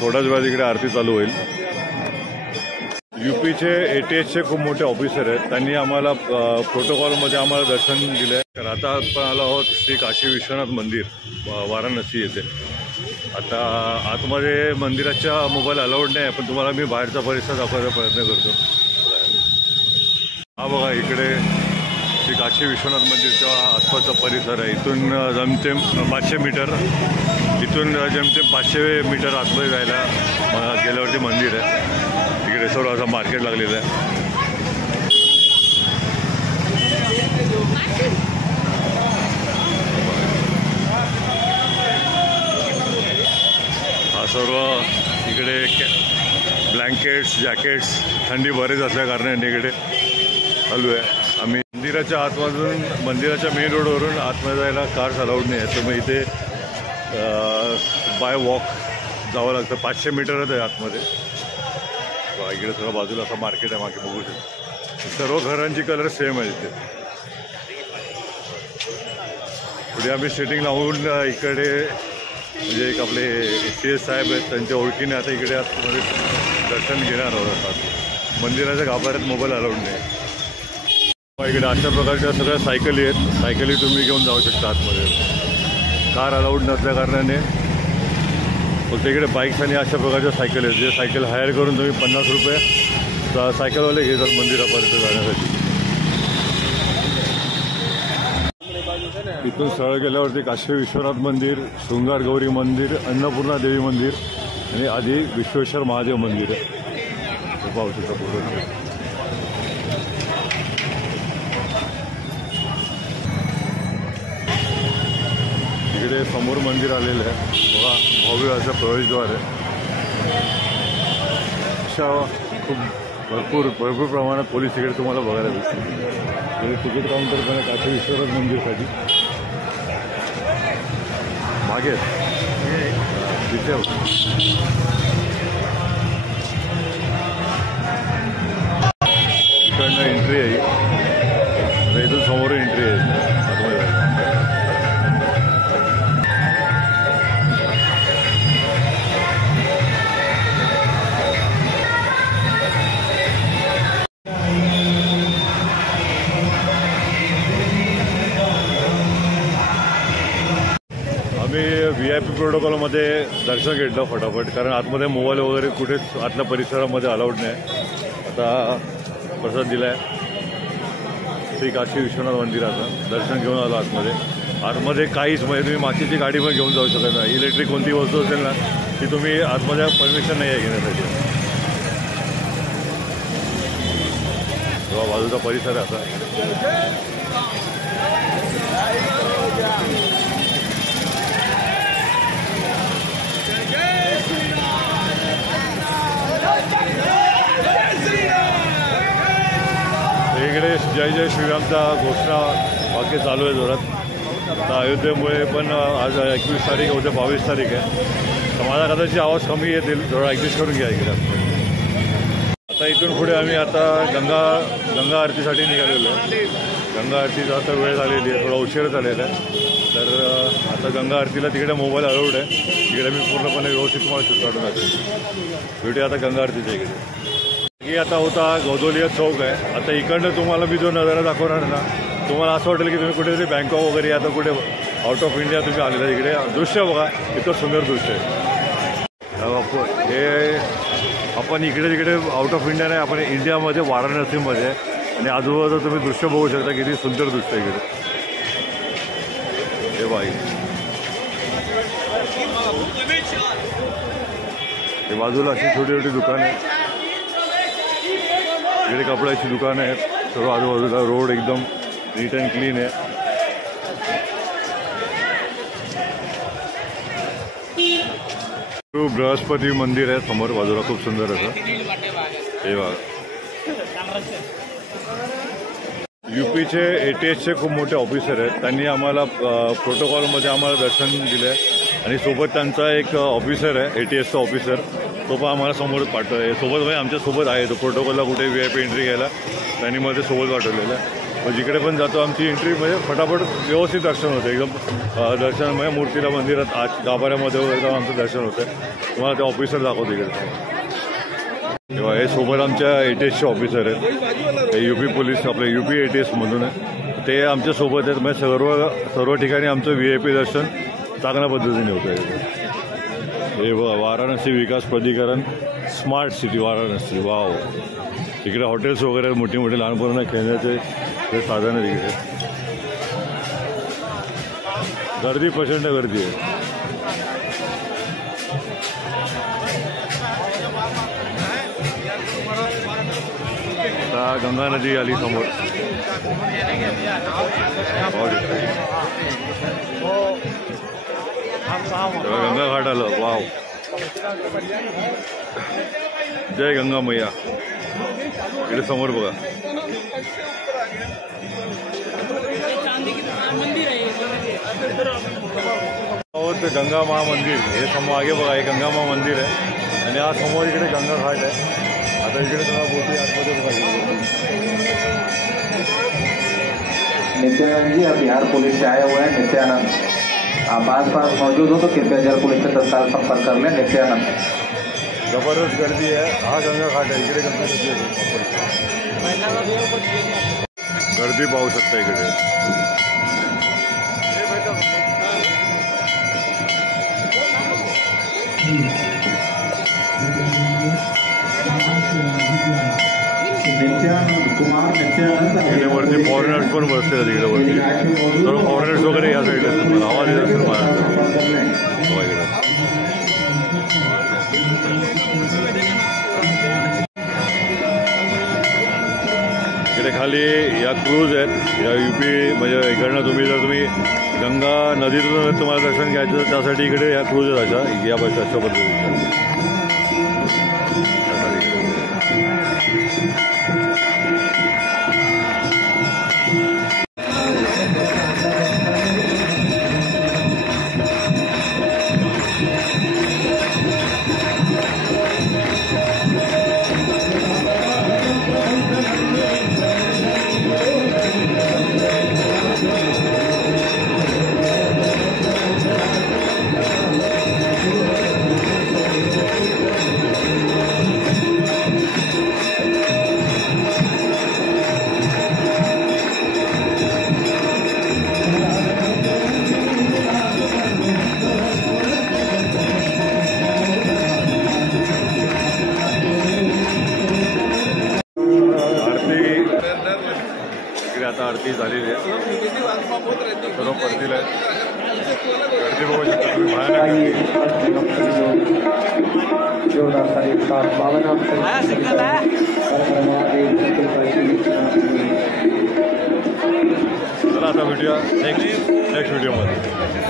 थोड्याच वेळात इकडे आरती चालू होईल। यूपीचे ATSचे खूप मोठे ऑफिसर आहेत, त्यांनी आम्हाला प्रोटोकॉलमध्ये आम्हाला दर्शन दिलं। तर आता आपण आलो आहोत श्री काशी विश्वनाथ मंदिर वाराणसी येथे। आता आतमध्ये मंदिराच्या मोबाईल अलाउड नाही, पण तुम्हाला मी बाहेरचा परिसर दाखवायचा प्रयत्न करतो। हा बघा, इकडे श्री काशी विश्वनाथ मंदिरच्या आसपासचा परिसर आहे। इथून जमतेम 500 मीटर, इथून जमतेम 500 मीटर आतमध्ये जायला गेल्यावरती मंदिर आहे। तिकडे सर्व असं मार्केट लागलेलं आहे। हा सर्व इकडे ब्लँकेट्स, जॅकेट्स, थंडी बरेच असल्या कारणाने इकडे चालू आहे। आम्ही मंदिराच्या आतमधून, मंदिराच्या मेन रोडवरून आतमध्ये जायला कार्स अलाउड नाही आहे, तर मग इथे बाय वॉक जावं लागतं। 500 मीटरच आहे आतमध्ये। इकडे सगळं बाजूला असं मार्केट आहे, मागे बघू शकतो। सर्व घरांची कलर सेम आहे इथे। पुढे आम्ही सेटिंग लावून इकडे म्हणजे एक आपले ATS साहेब आहेत, त्यांच्या ओळखीने आता इकडे आतमध्ये दर्शन घेणार आहोत। मंदिराच्या गाभाऱ्यात मोबाईल अलाउड नाही। इकडे अशा प्रकारच्या सगळ्या सायकली आहेत, सायकली तुम्ही घेऊन जाऊ शकता आतमध्ये। कार अलाउड नसल्या कारणाने फक्त इकडे बाईक्स आणि अशा प्रकारच्या सायकल आहेत, जे सायकल हायर करून तुम्ही 50 रुपये सायकलवाले घेतात मंदिरापर्यंत जाण्यासाठी। इथून सरळ गेल्यावरती काशी विश्वनाथ मंदिर, शृंगार गौरी मंदिर, अन्नपूर्णा देवी मंदिर आणि आधी विश्वेश्वर महादेव मंदिर आहे। पाहू शकता पूर्ण। इकडे समोर मंदिर आलेलं आहे बघा, भव्य असं प्रवेशद्वार आहे। अशा खूप भरपूर प्रमाणात पोलीस इकडे तुम्हाला बघायला दिसतील। इकडे तिकीट काउंटर पण आहे काशी विश्वनाथ मंदिरसाठी। मागे तिथे इकडनं एंट्री आहे, इथून समोर एंट्री आहे आतमध्ये। VIP प्रोटोकॉलमध्ये दर्शन घेतलं फटाफट, कारण आतमध्ये मोबाईल वगैरे कुठेच आतल्या परिसरामध्ये अलाउड नाही। आता प्रसाद दिला आहे श्री काशी विश्वनाथ मंदिराचं, दर्शन घेऊन आलो आतमध्ये। आतमध्ये काहीच म्हणजे तुम्ही मागची गाडी पण घेऊन जाऊ शकत नाही। इलेक्ट्रिक कोणती वस्तू असेल ना ती तुम्ही आतमध्ये परमिशन नाही आहे घेण्यासाठी। बाजूचा परिसर आहे आता। इकडे जय जय श्रीरामचा घोषणा वाक्य चालू आहे जोरात। आता अयोध्येमुळे पण आज 21 तारीख, उद्या 22 तारीख आहे, तर माझा कदाचित आवाज कमी येतील, थोडा ॲडजस्ट करून घ्या इकडे। आता इथून पुढे आम्ही आता गंगा आरतीसाठी निघालेलो आहे। गंगा आरतीचा आता वेळ झालेली आहे, थोडा उशीर झालेला आहे, तर आता गंगा आरतीला तिकडे मोबाईल अलाउड आहे। तिकडे मी पूर्णपणे व्यवस्थित तुम्हाला शूट काढून दाखवेन। भेटूया आता गंगा आरतीच्या इकडे। ही आता होता गौदोलिया चौक आहे। आता इकडनं तुम्हाला मी जो नजारा दाखवणार ना, तुम्हाला असं वाटेल की तुम्ही कुठेतरी बँकॉक वगैरे आता कुठे आउट ऑफ इंडिया तुम्ही आलेला। इकडे दृश्य बघा, इतकं सुंदर दृश्य आहे। हे आपण इकडे तिकडे आउट ऑफ इंडिया नाही, आपण इंडियामध्ये वाराणसीमध्ये, आणि आजूबाजूला तुम्ही दृश्य बघू शकता, किती सुंदर दृश्य आहे इकडे। हे बाई, हे बाजूला अशी छोटी छोटी दुकानं आहेत, इकडे कपड्याची दुकानं आहेत, सर्व आजूबाजूला रोड एकदम नीट अँड क्लीन आहे। बृहस्पती मंदिर आहे समोर बाजूला, खूप सुंदर असं। हे बघा, यूपीचे ATSचे खूप मोठे ऑफिसर आहेत, त्यांनी आम्हाला प्रोटोकॉलमध्ये आम्हाला दर्शन दिलं आहे। आणि सोबत त्यांचा एक ऑफिसर आहे ATSचा ऑफिसर, तो पण आम्हाला समोर पाठवतो आहे। सोबत म्हणजे आमच्यासोबत आहे तो, प्रोटोकॉलला कुठे VIP एंट्री घ्यायला त्यांनी मध्ये सोबत पाठवलेलं आहे। जिकडे पण जातो आमची एंट्री म्हणजे फटाफट व्यवस्थित दर्शन होतं एकदम. दर्शन म्हणजे मूर्तीला मंदिरात आत गाभाऱ्यामध्ये वगैरे जाऊन आमचं दर्शन होतं. तुम्हाला ते ऑफिसर दाखवतो इकडे. तेव्हा हे सोबत आमच्या ATSचे ऑफिसर आहेत, ते UP पोलीस आपले UP ATSमधून आहे. ते आमच्यासोबत आहेत. म्हणजे सर्व ठिकाणी आमचं VIP दर्शन चांगल्या पद्धतीने होतं आहे. हे वाराणसी विकास प्राधिकरण स्मार्ट सिटी वाराणसी. वाव. इकडे हॉटेल्स वगैरे मोठी मोठी लहान मुलांना खेळण्याचे ते साधन आहे. तिकडे गर्दी प्रचंड गर्दी आहे. आता गंगा नदी आली समोर. गंगा घाट आलं. वाव. जय गंगा मैया. इकडे समोर बघा. ते गंगा महामंदिर हे समोर आगे बघा. हे गंगा महामंदिर आहे आणि हा समोर इकडे गंगा घाट आहे. आता इकडे तुम्हाला बोटी आतमध्ये बघा. नित्यानंद जी अब बिहार पुलिस से आए हुए हैं. नित्यानंद आप आस पास मौजूद हो तो कृपया जल पुलिस से तत्काल संपर्क कर लें. नित्यानंद. जबरदस्त गर्दी आहे. हा गंगा घाट आहे. इकडे गंगा नदी आहे. गर्दी पाहू शकता इकडे. इकडे वरती फॉरेनर्स पण बसले तिकडे वरती. सर्व फॉरेनर्स वगैरे या साईडला तुम्हाला आवाज येत असेल मला इकडे. इकडे खाली या क्रूज आहेत. या UP म्हणजे इकडनं तुम्ही गंगा नदीतून तुम्हाला दर्शन घ्यायचं तर त्यासाठी इकडे या क्रूज आहेत. अशा या बस अशा पद्धतीच्या. आता आरती झालेली आहे. सर्व परतील आहे. गर्दी बघू शकता तुम्ही. चला आता भेटूया नेक्स्ट व्हिडिओमध्ये.